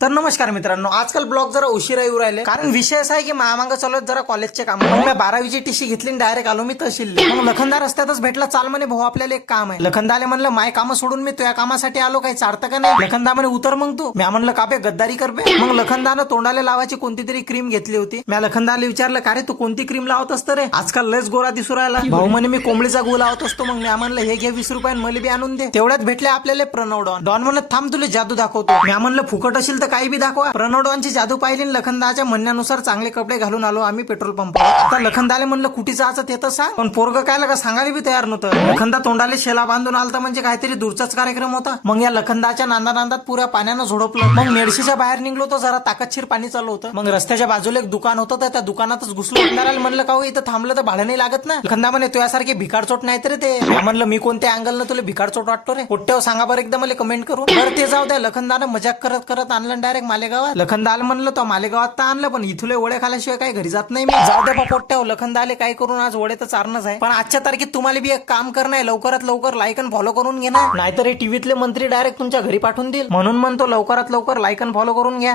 तर नमस्कार मित्रांनो, आजकाल ब्लॉग जरा उशिरा येऊ राहिले कारण विषय असा आहे की महामांग चालू जरा कॉलेजचे काम. मग मी 12वीची टीसी घेतली आणि डायरेक्ट आलो मी तहसील. मग लखनदा रस्त्यातच भेटला, चाल म्हणे भाऊ आपल्याला एक काम आहे. लखनदाले म्हणलं माय कामं सोडून मी तुझ्या कामासाठी आलो, काही चारतं का नाही. लखनदा म्हणे उतर मग तू. मी म्हणलं का बे गद्दारी कर बे. मग लखनदानं तोंडाला लावायची कोणती तरी क्रीम घेतली होती. मी लखनदाला विचारलं का रे तू कोणती क्रीम लावत असतं रे, आजकाल लस गोरा दिसू राहिला. भाऊ म्हणे मी कोंबडीचा गु लावत असतो. मग मी म्हणलं हे घे 20 रुपये मला बी आणून दे. तेवढ्यात भेटले आपल्याला प्रणव डॉन. डॉन म्हणलं थांब तुला जादू दाखवतो. मी म्हणलं फुकट असेल तर काही बी दाखवा. प्रणवडॉनची जादू पाहिली. लखनदाच्या म्हणण्यानुसार चांगले कपडे घालून आलो आम्ही पेट्रोल पंपावर. आता लखनदाले म्हणलं कुठे जायचं ते तर सांग, पण पोरग काय लगा सांगायला बी तयार नव्हतं. लखनदा तोंडाले शेला बांधून आलता म्हणजे काहीतरी दूरचाच कार्यक्रम होता. मग या लखनदाच्या नांदात पुऱ्या पाण्यानं झोडपलं. मग मेडशीच्या बाहेर निघलो तर जरा ताकदशीर पाणी चालू होतं. मग रस्त्याच्या बाजूला एक दुकान होतं तर त्या दुकानातच घुसलो. लखनदाला म्हणलं का इथं थांबलं तर भाडं नाही लागत ना. लखनदा म्हणे तुझ्यासारखे भिकारचोट नाही तर ते. म्हणलं मी कोणत्या अँगलनं तुला भिकारचोट वाटतो रे, पोट्ट्यावर सांगा बरं एकदा मला कमेंट करून. बरं ते जाऊ द्या. लखनदानं मजाक करत करत आणलं डायरेक्ट मालेगावात. लखनदाला म्हणलं तो मालेगावात तर आणलं, पण इथले वडे खाल्याशिवाय काही घरी जात नाही मी. जाऊ द्या पोट्ट्याव, लखनदाले काय करून आज वडे तर चारणच आहे. पण आजच्या तारखेत तुम्हाला बी एक काम करणं आहे, लवकरात लवकर लाईक आणि फॉलो करून घे ना, नाहीतर हे टीव्हीतले मंत्री डायरेक्ट तुमच्या घरी पाठवून देईल. म्हणून म्हणतो लवकरात लवकर लाईक आणि फॉलो करून घ्या.